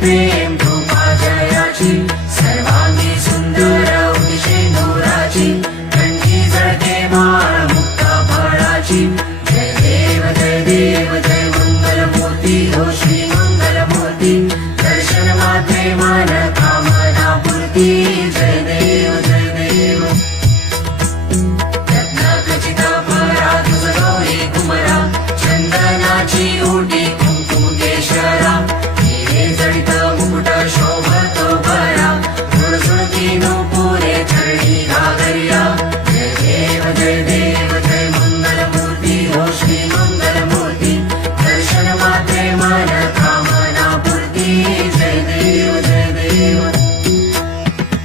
प्रेम रूपा जयाची सर्वांगी सुंदर उदिशे नोराची थंडी जळते माळ मुक्ता फळाची. जय देव जय देव जय मंगल मूर्ती हो श्री मंगल मूर्ती दर्शन मात्रे मन कामना पूर्ती जय